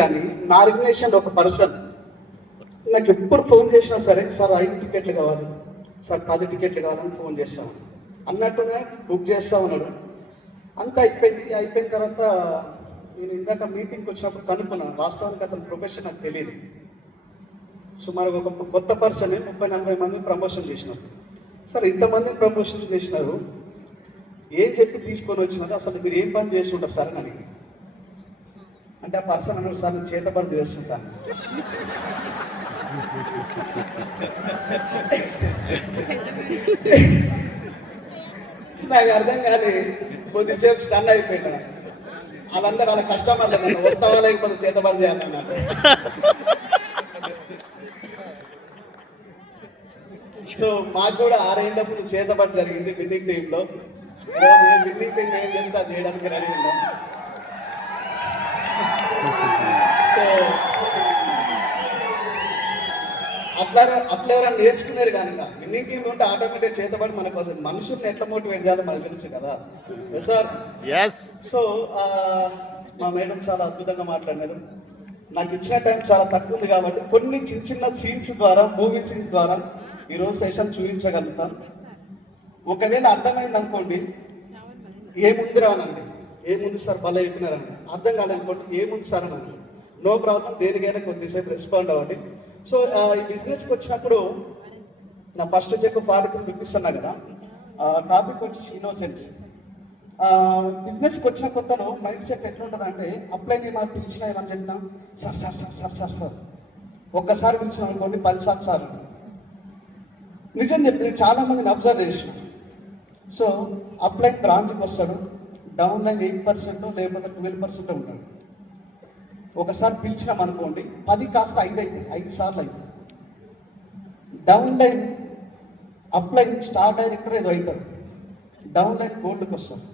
కానీ నా ఆర్గనైజేషన్ ఒక పర్సన్ నాకు ఎప్పుడు ఫోన్ చేసినా సరే, సార్ 5 టికెట్లు కావాలి, సార్ 10 టికెట్లు కావాలని ఫోన్ చేస్తాను అన్నట్టుగా బుక్ చేస్తా ఉన్నాడు. అంతా అయిపోయిన తర్వాత నేను ఇందాక మీటింగ్కి వచ్చినప్పుడు కనుక్కున్నాను, వాస్తవానికి అతని ప్రొఫెషన్ నాకు తెలియదు. సుమారు ఒక కొత్త పర్సన్ 30-40 మంది ప్రమోషన్ చేసినారు. సార్ ఇంతమంది ప్రమోషన్ చేసినారు, ఏం చెప్పి తీసుకొని వచ్చినారు, అసలు మీరు ఏం పని చేసి ఉంటారు సార్ అని అడిగి. అంటే ఆ పర్సన్ అన్నాడు, సార్ నేను చేతబడి చేస్తుంటాను. నాకు అర్థం కాదు, కొద్దిసేపు స్టన్ అయిపోయినా. వాళ్ళందరూ వాళ్ళ కస్టమర్లు నన్ను వస్తావా లేకపోతే చేతబడి చేయాలన్నాడు. సో మాకు కూడా 6 ఏళ్ళప్పుడు చేతబడి జరిగింది విన్నింగ్ టీంలో. విన్నింగ్ టీం ఏం చెప్తా చేయడానికి రెడీ ఉన్నాం. సో అట్లా ఎవరైనా నేర్చుకునేది కనుక విన్నింగ్ టీంలో ఉంటే ఆటోమేటిక్ చేతబడి మనకు వస్తుంది. మనుషుల్ని ఎట్లా మోటివేట్ చేయాలో మనకు తెలుసు కదా సార్. సో మా మేడం చాలా అద్భుతంగా మాట్లాడినారు. నాకు ఇచ్చిన టైం చాలా తక్కువ ఉంది కాబట్టి కొన్ని చిన్న సీన్స్ ద్వారా, మూవీ సీన్స్ ద్వారా ఈరోజు సెషన్ చూపించగలుగుతాం. ఒకవేళ అర్థమైంది అనుకోండి, ఏముంది రానండి, ఏముంది సార్ భలే చెప్పినారండి, అర్థం కాలేనుకోండి ఏముంది సార్ అని, నో ప్రాబ్లం, దేనికైనా కొద్దిసేపు రెస్పాండ్ అవ్వండి. సో ఈ బిజినెస్కి వచ్చినప్పుడు నా ఫస్ట్ చెక్ 43 చూపిస్తున్నా కదా, టాపిక్ వచ్చేసి ఇన్నోసెన్స్. బిజినెస్కి వచ్చిన కొత్తలో మైండ్ సెట్ ఎట్లుంటుంది అంటే, అప్లైన్ ఏమైనా పిలిచినా ఏమని చెప్పినా sir sir sir sir sir sir ఒక్కసారి పిలిచిన అనుకోండి 10 సార్లు. నిజం చెప్తే చాలా మందిని అబ్జర్వ్ చేసిన. సో అప్లైన్ బ్రాంచ్కి వస్తాడు, డౌన్ లైన్ 8% లేకపోతే 12% ఉంటాడు. ఒకసారి పిలిచినాం అనుకోండి 10 కాస్త 5 అవుతాయి, 5 సార్లు అవుతాయి. Down line upline star director ఏదో అవుతాడు, డౌన్ లైన్ బోర్డుకి వస్తాడు.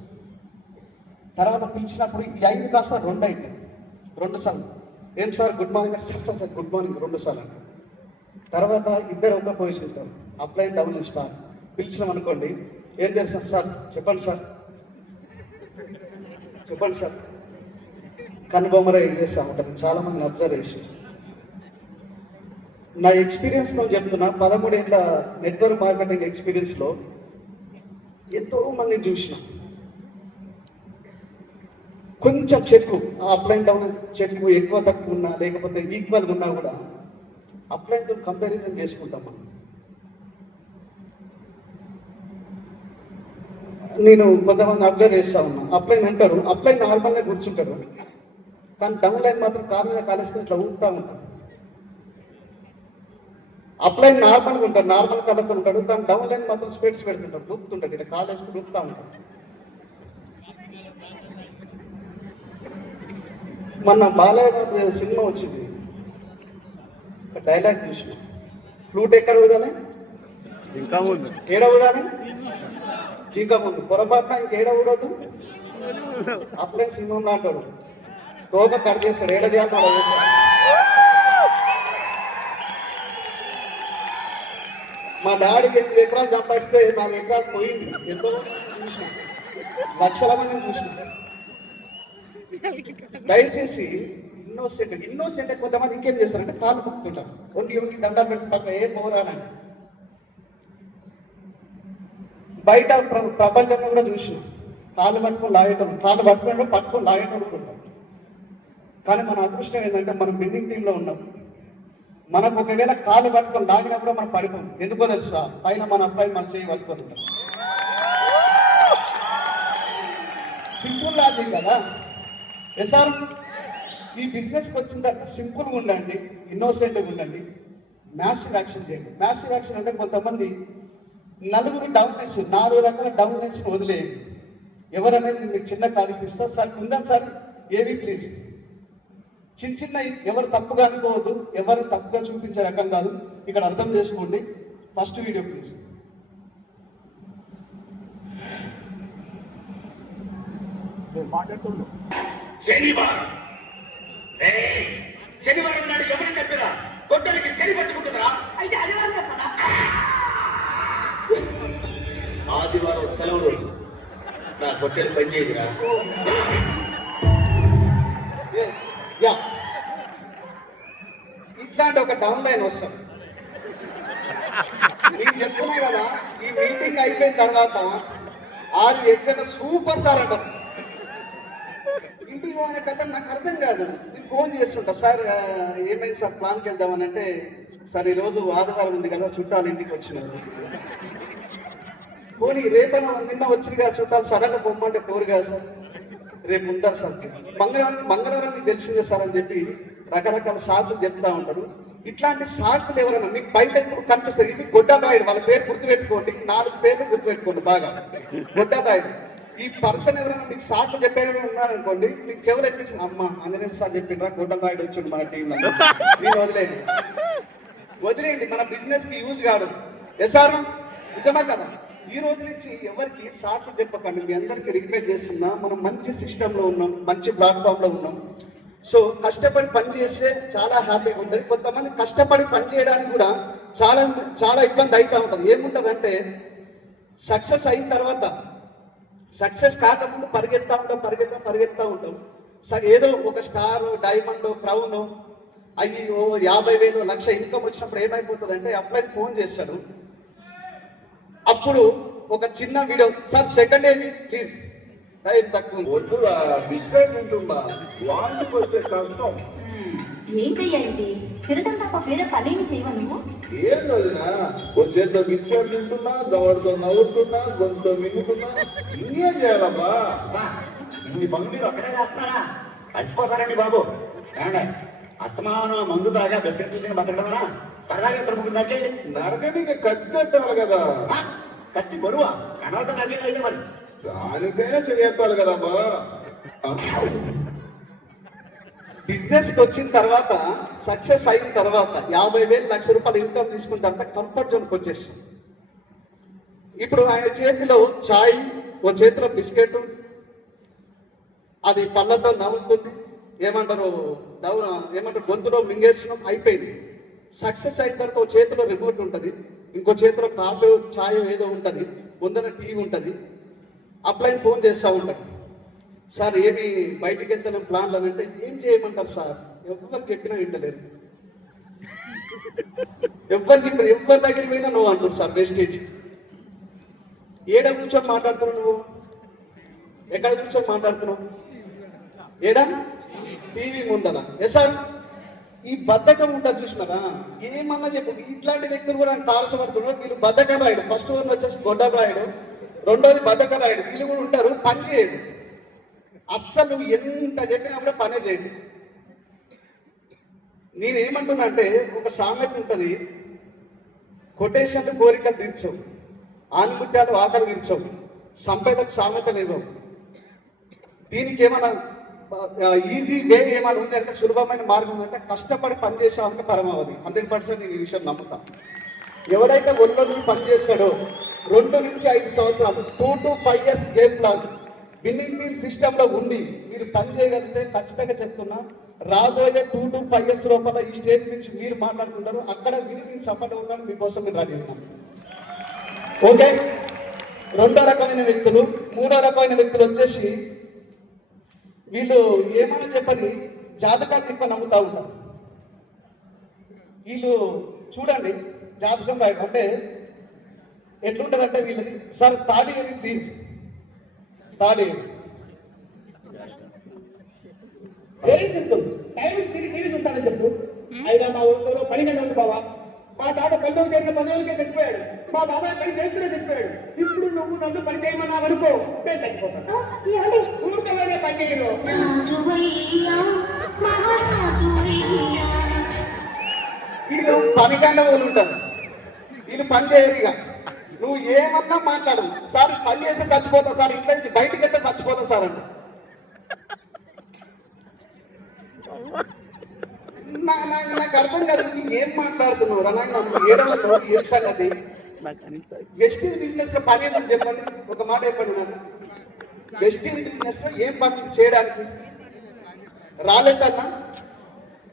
తర్వాత పిలిచినప్పుడు ఈ 5 కాస్త 2 అవుతాయి, 2 సార్లు. ఏం సార్ గుడ్ మార్నింగ్ అంటే, sir sir sir good morning 2 సార్లు అంటారు. తర్వాత ఇద్దరు ఒక పొజిషన్ ఉంటారు, అప్లైన్ డౌన్ స్టార్. పిలిచినాం అనుకోండి, ఏం చేస్తారు సార్ చెప్పండి సార్ చెప్పండి సార్, కనుబొమ్మరే చేస్తూ ఉంటారు. చాలా మందిని అబ్జర్వ్ చేసి నా ఎక్స్పీరియన్స్తో చెప్తున్నా, 13 ఏళ్ళ నెట్వర్క్ మార్కెటింగ్ ఎక్స్పీరియన్స్లో ఎంతో మందిని చూసిన. కొంచెం చెక్కు అప్లైన్ డౌన్ చెక్కు ఎక్కువ తక్కువ ఉన్నా లేకపోతే ఈక్వల్గా ఉన్నా కూడా అప్లైన్తో కంపారిజన్ చేసుకుంటాం మనం. నేను కొంతమంది అబ్జర్వ్ చేస్తా ఉన్నా, అప్లైన్ ఉంటారు, అప్లైన్ నార్మల్గా కూర్చుంటాడు, కానీ డౌన్ లైన్ మాత్రం కారు మీద కాలేసుకుని ఇట్లా ఊపుతా ఉంటాడు. అప్లైన్ నార్మల్గా ఉంటాడు, నార్మల్ కలర్తో ఉంటాడు, కానీ డౌన్ లైన్ మాత్రం స్పెట్స్ పెడుతుంటాడు, ఊపుతుంటాడు, ఇట్లా కాలు వేసుకుని ఊపుతా ఉంటాడు. మొన్న బాలయ్య సినిమా వచ్చింది, డైలాగ్ చూసిన, ఫ్లూట్ ఎక్కడ ఊదాలి, ఇంకా ముందు ఏడ ఊదాలి, ఇంకా ముందు, పొరపాటున ఇంకేడ ఊడదు. అప్పుడే సినిమా అంటాడు, తోక కట్ చేస్తాడు, ఏడ చేయాలి అలా చేస్తాడు. మా డాడీకి 8 ఎకరాలు సంపాదిస్తే 4 ఎకరాలు పోయింది. ఎంతో చూసిన, లక్షల మందిని చూసిన. దయచేసి ఇన్నోసెంట్ కొంతమంది ఇంకేం చేస్తారంటే కాలు మొక్కుతుంటారు, ఒంటి దండాలు పెట్టి పక్క ఏ పోరాలని. బయట ప్రపంచంలో కూడా చూసిన కాళ్ళు పట్టుకొని లాగేటోళ్ళు, కాళ్ళు పట్టుకొని లాగేటోళ్ళు ఉంటారు. కానీ మన అదృష్టం ఏంటంటే మనం బిల్డింగ్ టీంలో ఉన్నాం. మనకు ఒకవేళ కాళ్ళు పట్టుకొని లాగినప్పుడు మనం పడిపోం. ఎందుకో తెలుసా, పైన మన అబ్బాయి మన చేయి పట్టుకొని ఉంటాం. సింపుల్ లాజిక్ కదా సార్. ఈ బిజినెస్కి వచ్చిన తర్వాత సింపుల్గా ఉండండి, ఇన్నోసెంట్గా ఉండండి, మ్యాసివ్ యాక్షన్ చేయండి. మ్యాసివ్ యాక్షన్ అంటే కొంతమంది నలుగురు డౌన్నెస్, 4 రకాల డౌన్నెస్ వదిలేయండి. ఎవరనేది మీకు చిన్న కారిపిస్తా సార్, ఉందా సార్ ఏవి ప్లీజ్. చిన్న ఎవరు తప్పుగా అనుకోవద్దు, ఎవరు తప్పుగా చూపించే రకం కాదు, ఇక్కడ అర్థం చేసుకోండి. First video please. మాట్లాడుతుండు శనివారం నాడు ఎవరు చెప్పినా గొడ్డలికి శని పట్టుకుంటుందా, అయితే ఆదివారం చెప్పనా, ఆదివారం సెలవు రోజు నా గొడ్డలి పని చేయదురా. ఇట్లాంటి ఒక డౌన్ లైన్ వస్తుంది. నేను చెప్తున్నా కదా, ఈ మీటింగ్ అయిపోయిన తర్వాత ఆరు ఎగ్జాక్ట్ సూపర్ సార్ అంటారు. ఇంటికి పోయిన కథ నాకు అర్థం కాదు. నేను ఫోన్ చేస్తుంటా, సార్ ఏమైంది సార్ ప్లాన్కి వెళ్దామని అంటే, సార్ ఈరోజు ఆదివారం ఉంది కదా చుట్టాలు ఇంటికి వచ్చినారు. పోనీ రేపైనా నిన్న వచ్చింది కదా చుట్టాలు, సడన్గా పొమ్మంటే కోరు కదా సార్, రేపు ఉంటారు సార్. మంగళవారం మీకు తెలిసిందే సార్ అని చెప్పి రకరకాల సాకులు చెప్తా ఉంటారు. ఇట్లాంటి సాకులు ఎవరైనా మీకు బయట ఎప్పుడు కనిపిస్తారు. ఇది గొడ్డరాయుడు, వాళ్ళ పేరు గుర్తుపెట్టుకోండి, 4 పేర్లు గుర్తుపెట్టుకోండి బాగా. గొడ్డరాయుడు ఈ పర్సన్ ఎవరైనా మీకు సాకులు చెప్పేవారు ఉన్నారనుకోండి, మీకు చెవులు ఎక్కించింది, అమ్మ ఆంజనేయ సార్ చెప్పిండ్రా గొడ్డరాయుడు వచ్చిండు మన టీంలో, మీరు వదిలేయండి. మన బిజినెస్ కి యూజ్ కాదు. ఎస్ఆర్ నిజమే కదా. ఈ రోజు నుంచి ఎవరికి సాకులు చెప్పకండి. మీ అందరికి రిక్వెస్ట్ చేస్తున్నా, మనం మంచి సిస్టంలో ఉన్నాం, మంచి ప్లాట్ఫామ్ లో ఉన్నాం. సో కష్టపడి పని చేస్తే చాలా హ్యాపీగా ఉంటుంది. కొంతమంది కష్టపడి పని చేయడానికి కూడా చాలా చాలా ఇబ్బంది అవుతూ ఉంటుంది. ఏముంటుంది సక్సెస్ అయిన తర్వాత, సక్సెస్ కాకముందు పరిగెత్తా ఉంటాం. ఏదో ఒక స్టార్, డైమండ్, క్రౌన్ అయ్యి 50,000 1,00,000 ఇన్కమ్ వచ్చినప్పుడు ఏమైపోతుంది అంటే, అప్లైన్ ఫోన్ చేస్తాడు. అప్పుడు ఒక చిన్న వీడియో, సార్ సెకండ్ ఏమి ప్లీజ్, టైం తక్కువ వద్దురా, బిస్కెట్ తింటున్నా, వాంతికి వచ్చే కష్టం. ఏంటయ్యా ఇది? తినటం తప్ప వేరే పనేమి చేయవా నువ్వు? ఏం వదినా, ఓ చేతితో బిస్కెట్ తింటున్నా, దవడతో నవ్వుతున్నా, గొంతుతో మింగుతున్నా, ఇంకేం చేయాలబ్బా? ఇన్ని పనులు మీరు అక్కడే చేస్తున్నారా? కలిసిపోతారండి బాబు. ఏమండి, అస్తమానం మందు తాగా బిస్కెట్లు తిని బతకడమరా? సరదాగా ఇద్దరు ముగ్గురు నరికేయండి. నరకనికి కత్తి ఎత్తాలి కదా. కత్తి బరువా? అనవసరం నరికేయండి అయితే మరి. దానికైనా చెయ్యాలి కదబ్బా. బిజినెస్ కి వచ్చిన తర్వాత, సక్సెస్ అయిన తర్వాత 50,000 1,00,000 ఇన్కమ్ తీసుకుంటే అంత కంఫర్ట్ జోన్కి వచ్చేస్తుంది. ఇప్పుడు ఆయన చేతిలో చాయ్, ఓ చేతిలో బిస్కెట్, అది పళ్ళతో నవ్వుతుంది, ఏమంటారు గొంతులో మింగేస్తున్నాం, అయిపోయింది. సక్సెస్ అయిన తర్వాత ఒక చేతిలో రిమోట్ ఉంటుంది, ఇంకో చేతిలో కాఫీ చాయ్ ఏదో ఉంటుంది, ముందర టీవీ ఉంటుంది. అప్లైన్ ఫోన్ చేస్తూ ఉంటాడు, సార్ ఏమి బయటికి వెళ్తాను ప్లాన్లు అని అంటే, ఏం చేయమంటారు సార్? ఎవరు చెప్పినా వింటలేరు. ఎవరి దగ్గర పోయినా నువ్వు అంటారు సార్ వెస్టేజ్. ఏడా కూర్చొని మాట్లాడుతున్నావు నువ్వు? ఎక్కడ కూర్చొని మాట్లాడుతున్నావు? ఏడా టీవీ ముందర. సార్ ఈ బద్ధకం ఉంటుంది చూసినారా? ఏమన్నా చెప్పు. ఇట్లాంటి వ్యక్తులు కూడా తారసపడుతున్నారు. వీళ్ళు బద్ధకం రాయుడు. ఫస్ట్ వన్ వచ్చేసి గొడ్డ రాయుడు, రెండోది బద్ధకం రాయుడు. వీళ్ళు కూడా ఉంటారు, పని చేయదు. అస్సలు ఎంత చెప్పినా కూడా పనే చేయదు. నేనేమంటున్నా అంటే, ఒక సామెత ఉంటుంది, కొటేషన్లు కోరికలు తీర్చవు, ఆనుమత్యాలు ఆకలి తీర్చవు, సంపదకు సామెతలు ఇవ్వవు. దీనికి ఏమైనా ఈజీ వే ఏమైనా ఉంది అంటే, సులభమైన మార్గం అంటే, కష్టపడి పనిచేసామంటే పరమావధి. 100% నేను ఈ విషయం నమ్ముతాను. ఎవడైతే ఒళ్ళొని పని చేస్తాడో 2 నుంచి 5 సంవత్సరాలు, 2 to 5 years game plan winning team సిస్టంలో ఉండి మీరు పని చేయగలిగితే, ఖచ్చితంగా చెప్తున్నా, రాబోయే 2 to 5 years లోపల ఈ స్టేజ్ నుంచి మీరు మాట్లాడుతుంటారు. అక్కడ విన్నింగ్ సపోర్ట్ ఉన్నాను, మీకోసం మీరు రెడీ ఉన్నాను. ఓకే. రెండో రకమైన వ్యక్తులు, మూడో రకమైన వ్యక్తులు వచ్చేసి, వీళ్ళు ఏమైనా చెప్పని జాతకాలు తిప్ప నమ్ముతా ఉంటారు. వీళ్ళు చూడండి, జాతకం రాయడం అంటే ఎట్లుంటదంటే వీళ్ళది, సార్ తాడి ప్లీజ్, తాడి వెరీ సింపుల్. టైం తిరిగి ఉంటాడని చెప్పు. అయినా మా ఊళ్ళో 10 గంటలు బావా, మా తాత 12 చేసిన 10 చచ్చిపోయాడు, మా బాబాయ్ 10 చేస్తున్నా చచ్చిపోయాడు. ఇప్పుడు నువ్వు నన్ను పని చేయమన్నా అనుకో, నేను చచ్చిపోతాను. ఊరికనే పని చేయను. వీళ్ళు 10 గంటలు ఉంటారు, వీళ్ళు పని చేయరు. ఇక నువ్వు ఏమన్నా మాట్లాడు, సార్ పని చేస్తే చచ్చిపోతా సార్, ఇంట్లో నుంచి బయటకు వెళ్తే చచ్చిపోతా సార్ అంటే, నాకు అర్థం కాదు. నువ్వు ఏం మాట్లాడుతున్నావు రా? ఏడవన్నావు, ఏం సంగతి? వెస్టింగ్ బిజినెస్ లో పని ఏమని చెప్పండి, ఒక మాట చెప్పండి నాకు. వెస్టింగ్ బిజినెస్ లో ఏం పని చేయడానికి? రాలేదన్నా,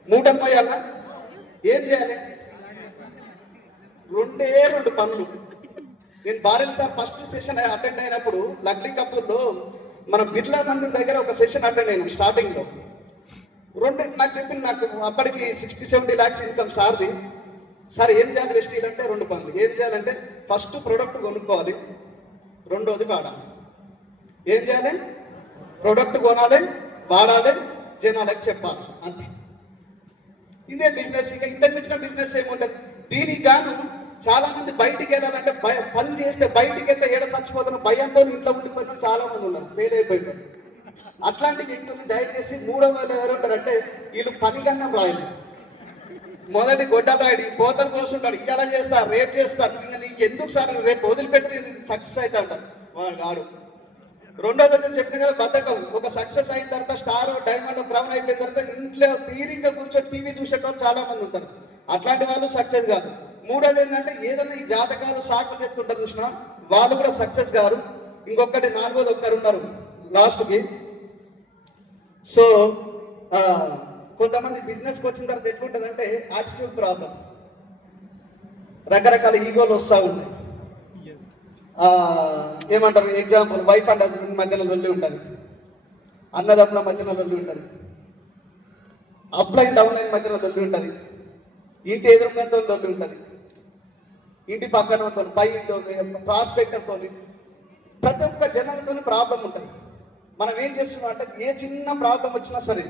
మూటలు పోయాలన్నా, ఏం చేయాలి? 2 పనులు. నేను barrel sir first session attend అయినప్పుడు లక్లీ కపూర్లో మన బిర్లా మందిర్ దగ్గర ఒక సెషన్ అటెండ్ అయినాం. స్టార్టింగ్ లో నాకు చెప్పింది, నాకు అప్పటికి 60-70 lakhs ఇన్కమ్ సార్ది. సార్ ఏం చేయాలి వెస్టీల్ అంటే 2 పనులు. ఏం చేయాలంటే ఫస్ట్ ప్రోడక్ట్ కొనుక్కోవాలి, రెండోది వాడాలి. ఏం చేయాలి? ప్రోడక్ట్ కొనాలి, వాడాలి, జనాలకు చెప్పాలి, అంతే. ఇదే బిజినెస్. ఇంకా ఇంతకు మించిన బిజినెస్ ఏముంటుంది? దీనికి గాను చాలా మంది బయటికి వెళ్ళాలంటే పని చేస్తే బయటికి వెళ్తే ఏడ చచ్చిపోతున్న భయంతో ఇంట్లో ఉండిపోయిన చాలా మంది ఉన్నారు, ఫెయిల్ అయిపోయినారు. అట్లాంటి వ్యక్తులు దయచేసి 3వ ఎవరు ఉంటారంటే వీళ్ళు పనిగన్నం రాయలు. మొదటి గొడ్డలాడి కోతలు కోసుంటాడు, ఇలా చేస్తా, రేపు చేస్తాను, ఇంకా నీకు ఎందుకు సార్, రేపు వదిలిపెట్టి సక్సెస్ అవుతా ఉంటాడు వాడు కాడు. రెండోది చెప్పిన కదా బద్ధకం. ఒక సక్సెస్ అయిన తర్వాత స్టార్, డైమండ్, క్రౌన్ అయిపోయిన తర్వాత ఇంట్లో తీరిగ్గా కూర్చొని టీవీ చూసేటోళ్ళు చాలా మంది ఉంటారు. అట్లాంటి వాళ్ళు సక్సెస్ కాదు. మూడోది ఏంటంటే ఏదైనా ఈ జాతకాలు సాకులు చెప్తుంటారు చూసినా, వాళ్ళు కూడా సక్సెస్ కాదు. ఇంకొకటి 4వది ఒక్కరు ఉన్నారు లాస్ట్కి. సో కొంతమంది బిజినెస్కి వచ్చిన తర్వాత ఎట్లుంటుంది అంటే యాటిట్యూడ్ ప్రాబ్లం, రకరకాల ఈగోలు వస్తూ ఉన్నాయి. ఏమంటారు, ఎగ్జాంపుల్ వైఫ్ అండ్ హస్బెండ్ మధ్యలో లొల్లి ఉంటుంది, అన్నదమ్ముల మధ్యలో లొల్లి ఉంటుంది, అప్లైన్ డౌన్ లైన్ మధ్యలో లొల్లి ఉంటుంది, ఇంటి ఎదురుగంతో లొల్లి ఉంటుంది, ఇంటి పక్కన పై ప్రాస్పెక్టర్తో, ప్రతి ఒక్క జనాలతో ప్రాబ్లం ఉంటుంది. మనం ఏం చేస్తున్నాం అంటే ఏ చిన్న ప్రాబ్లం వచ్చినా సరే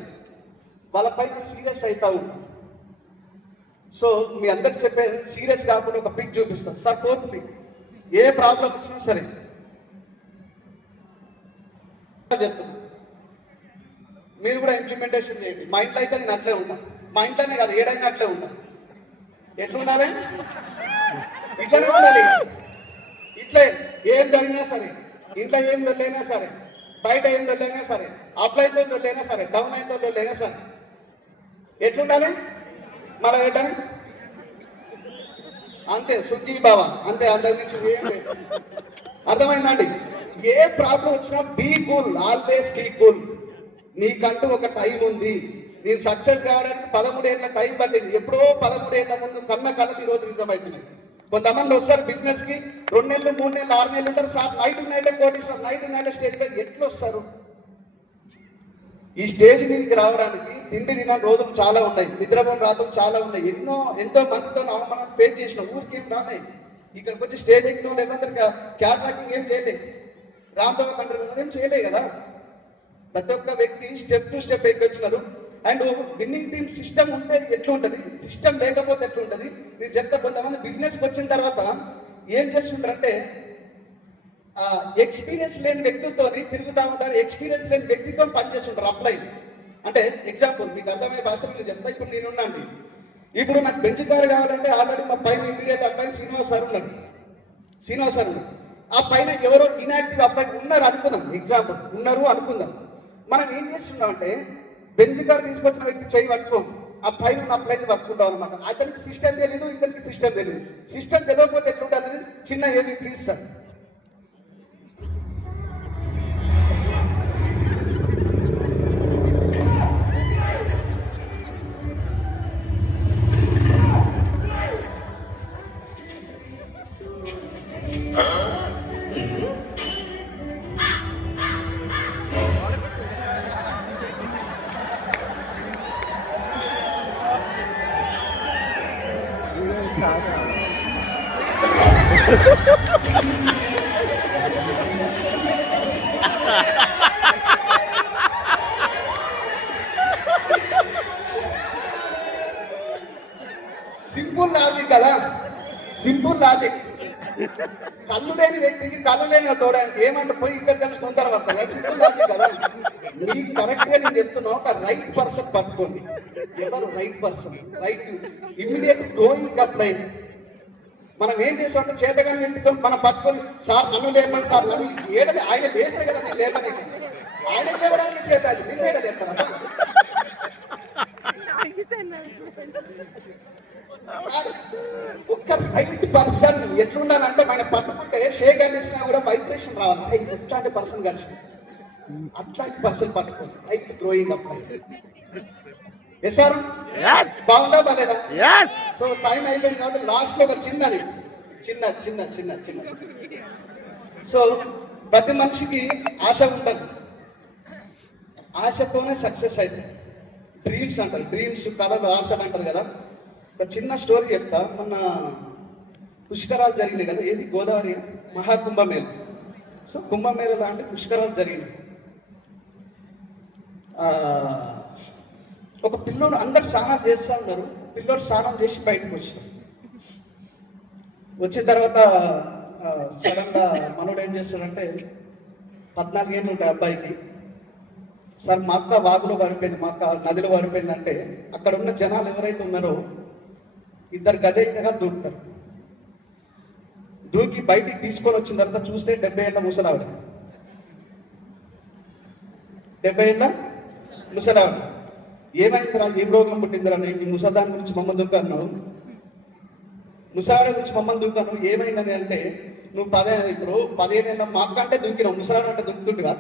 వాళ్ళపైన సీరియస్ అవుతా ఉంటాం. సో మీ అందరికి చెప్పేది సీరియస్ కాకుండా ఒక పిక్ చూపిస్తాం సార్. 4th పిక్, ఏ ప్రాబ్లం వచ్చినా సరే చెప్తున్నా, మీరు కూడా ఇంప్లిమెంటేషన్ చేయండి. మా ఇంట్లో అయితే నేను అట్లే ఉంటాను, మా ఇంట్లోనే కాదు ఏడైనా అట్లే ఉంటాను. ఎట్లుండాలి? ఇట్లనే ఉండాలి. ఇట్లే ఏం జరిగినా సరే, ఇంట్లో ఏం వెళ్ళైనా సరే, బయట ఏం వెళ్ళైనా సరే, అప్లైన్తో వెళ్ళైనా సరే, డౌన్ లైన్తో వెళ్ళైనా సరే ఎట్లుండాలి? మళ్ళీ ఏంటని అంతే, సుఖీ బాబా అంతే, అందరి నుంచి ఏం లేదు. అర్థమైందండి? ఏ ప్రాబ్లం వచ్చినా be cool, always be cool. నీకంటూ ఒక టైం ఉంది. నేను సక్సెస్ కావడానికి 13 ఏళ్ళ టైం పట్టింది. ఎప్పుడో 13 ఏళ్ళ ముందు కళ్ళ ఈ రోజు నిజమవుతున్నాయి. కొంతమంది వస్తారు బిజినెస్ కి 2 నెలలు, 3 నెలలు, 6 నెలలు ఉంటారు. సార్ నైట్ కోటిస్తారు, నైట్ స్టేజ్ మీద ఎట్లా వస్తారు? ఈ స్టేజ్ మీదకి రావడానికి తిండి తిన రోజులు చాలా ఉన్నాయి, నిద్రపోయిన రాత్రులు చాలా ఉన్నాయి, ఎంతో మందితో అవమానం ఫేస్ చేసిన ఊరికేం రాలే. ఇక్కడికి వచ్చి స్టేజ్ ఎక్కిన వాళ్ళు ఏమంటారు, క్యాట్ వాకింగ్ ఏం చేయలేదు, రామ్దేవ్ కంట్రీ ఏం చేయలే కదా. ప్రతి ఒక్క వ్యక్తి స్టెప్ టు స్టెప్ ఎక్కొచ్చినారు. అండ్ విన్నింగ్ టీమ్ సిస్టమ్ ఉంటే ఎట్లుంటుంది, సిస్టమ్ లేకపోతే ఎట్లుంటుంది నేను చెప్తా. కొంతమంది బిజినెస్కి వచ్చిన తర్వాత ఏం చేస్తుంటారంటే ఎక్స్పీరియన్స్ లేని వ్యక్తులతో తిరుగుతూ ఉంటారు, ఎక్స్పీరియన్స్ లేని వ్యక్తితో పనిచేస్తుంటారు. అప్లైన్ అంటే ఎగ్జాంపుల్ మీకు అర్థమయ్యే భాషలో చెప్తా. ఇప్పుడు నేనున్నాండి, ఇప్పుడు నాకు బెంచ్ కారు కావాలంటే ఆల్రెడీ మా పైన ఇమీడియట్ అబ్బాయి శ్రీనివాస్ సార్ ఉన్నాడు. ఆ పైన ఎవరో ఇన్యాక్టివ్ అబ్బాయి ఉన్నారు అనుకుందాం, ఎగ్జాంపుల్ ఉన్నారు అనుకుందాం. మనం ఏం చేస్తున్నాం అంటే బెంచ్ కారు తీసుకొచ్చిన వ్యక్తి చేయి పట్టుకోం, ఆ పైన ఉన్న అప్లైన్ పట్టుకుంటాం అనమాట. అతనికి సిస్టమ్ తెలియదు, ఇతనికి సిస్టమ్ తెలియదు. సిస్టమ్ తెలియకపోతే ఎట్లుంటుంది? చిన్న ఏమి ప్లీజ్ సార్. సింపుల్ లాజిక్ కదా, సింపుల్ లాజిక్. కళ్ళు లేని వ్యక్తికి కళ్ళు లేని తోడానికి ఏమంటే పోయి ఇద్దరు కలిసి కొంటారు పడతారు. సింపుల్ లాజిక్ కదా. మీకు కరెక్ట్ గా నేను చెప్తున్నా, ఒక రైట్ పర్సన్ పట్టుకోండి. ఎవరు right person? Right immediate growing apply. మనం ఏం చేస్తామంటే చేతగాని వ్యక్తితో మనం పట్టుకొని సార్ నన్ను లేపండి, సార్ నన్ను ఏడది ఆయన చేస్తే కదా నేను లేపని, ఆయన లేవడానికి చేత నిన్ను ఏడ లేపనా? ఒక్క రైట్ పర్సన్ ఎట్లుండాలంటే ఆయన పట్టుకుంటే షేక్ హ్యాండ్ ఇచ్చినా కూడా వైబ్రేషన్ రావాలి. ఎట్లాంటి పర్సన్ కలిసి అట్లాంటి పర్సన్ పట్టుకోండి. Right growing apply. Yes sir, బాగుందా బాలేదా? సో టైం అయిపోయింది కాబట్టి లాస్ట్ లో ఒక చిన్నది చిన్న సో ప్రతి మనిషికి ఆశ ఉంటుంది, ఆశతోనే సక్సెస్ అవుతుంది. డ్రీమ్స్ అంటారు, డ్రీమ్స్ కళలు ఆశలు అంటారు కదా. ఒక చిన్న స్టోరీ చెప్తా. మొన్న పుష్కరాలు జరిగినాయి కదా, ఏది గోదావరి మహాకుంభమేళ. సో కుంభమేళ లాంటి పుష్కరాలు జరిగినాయి. ఒక పిల్లోడు, అందరు స్నానం చేస్తూ ఉన్నారు, పిల్లోడు స్నానం చేసి బయటకు వచ్చినాడు. వచ్చిన తర్వాత సడన్ గా మనోడు ఏం చేస్తాడంటే, 14 ఏళ్ళు ఉంటాయి అబ్బాయికి. సార్ మా అక్క వాగులో పడిపోయింది, మా అక్క నదిలో పడిపోయిందంటే అక్కడ ఉన్న జనాలు ఎవరైతే ఉన్నారో 2 గజయితగా దూకుతారు. దూకి బయటికి తీసుకొని వచ్చిన తర్వాత చూస్తే 70 ఏళ్ళ ముసలావిడ, 70 ఏళ్ళ ముసలావిడ. ఏమైందిరా, ఏం రోగం పుట్టిందిరా, ఈ ముసదాని గురించి మమ్మల్ని దూకన్నావు, ముసలావిడ గురించి మమ్మల్ని దూకన్నావు, ఏమైందని అంటే, నువ్వు 15 ఏళ్ళ మా అక్క అంటే దూకినావు, ముసలావిడ అంటే దూకుతుంటుగా.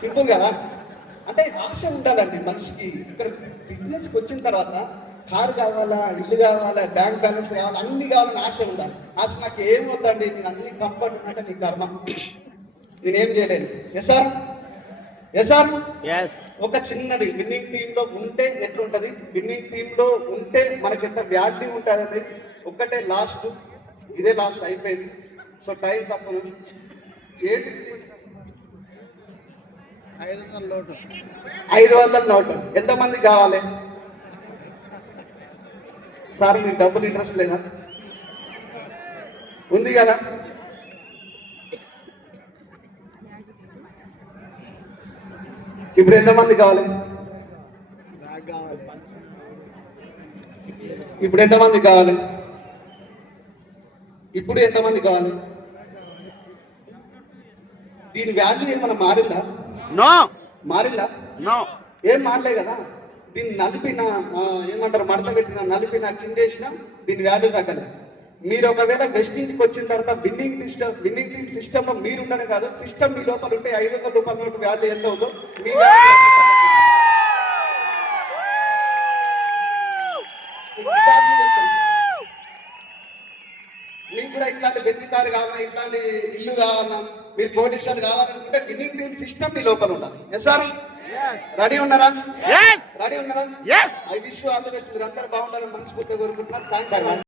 సింపుల్ కదా. అంటే ఆశ ఉండాలండి మనిషికి. ఇక్కడ బిజినెస్కి వచ్చిన తర్వాత కారు కావాలా, ఇల్లు కావాలా, బ్యాంక్ బ్యాలెన్స్ కావాలా, అన్ని కావాలని ఆశ ఉండాలి. ఆశ నాకు ఏం వద్దండి, నేను అన్ని కంఫర్ట్ ఉన్నట్టే నీ కర్మ, నేనేం చేయలేను. Yes sir, yes sir. ఒక చిన్నది విన్నింగ్ టీంలో ఉంటే ఎట్లుంటది, విన్నింగ్ టీంలో ఉంటే మనకి ఎంత వాల్యూ ఉంటుంది అనేది ఒక్కటే లాస్ట్, ఇదే లాస్ట్ అయిపోయింది. సో టైం తప్పదు. ఏంటి 500 నోటు ఎంతమంది కావాలి సార్? మీకు డబ్బులు ఇంట్రెస్ట్ లేదా? ఉంది కదా. ఇప్పుడు ఎంతమంది కావాలి? ఇప్పుడు ఎంతమంది కావాలి? ఇప్పుడు ఎంతమంది కావాలి? దీని వాల్యూ ఏమైనా మారిందా? మారిందా? ఏం మారలే కదా. దీన్ని నలిపిన, ఏమంటారు, మడత పెట్టిన, నలిపిన, కిందేసిన, దీని వాల్యూ తగ్గలే. మీరు ఒకవేళ వెస్టీజ్కి వచ్చిన తర్వాత విన్నింగ్ టీమ్ సిస్టమ్ లో మీరు ఉండడం కాదు, సిస్టమ్ మీ లోపల ఉంటే 500 రూపాయల నోటు వాల్యూ ఎంత అవుతుందో మీ మీకు కూడా ఇట్లాంటి బెంజ్ కారు కావాలన్నా, ఇట్లాంటి ఇల్లు కావాలన్నా, మీరు కోటీశ్వరులు కావాలనుకుంటే విన్నింగ్ టీమ్ సిస్టమ్ మీ లోపల ఉండాలి. ఎస్ సార్, రెడీ ఉన్నారా? రెడీ ఉన్నారా? I wish you all the best. మీరు అందరూ బాగుండాలని మనస్ఫూర్తిగా కోరుకుంటున్నాను. Thank you.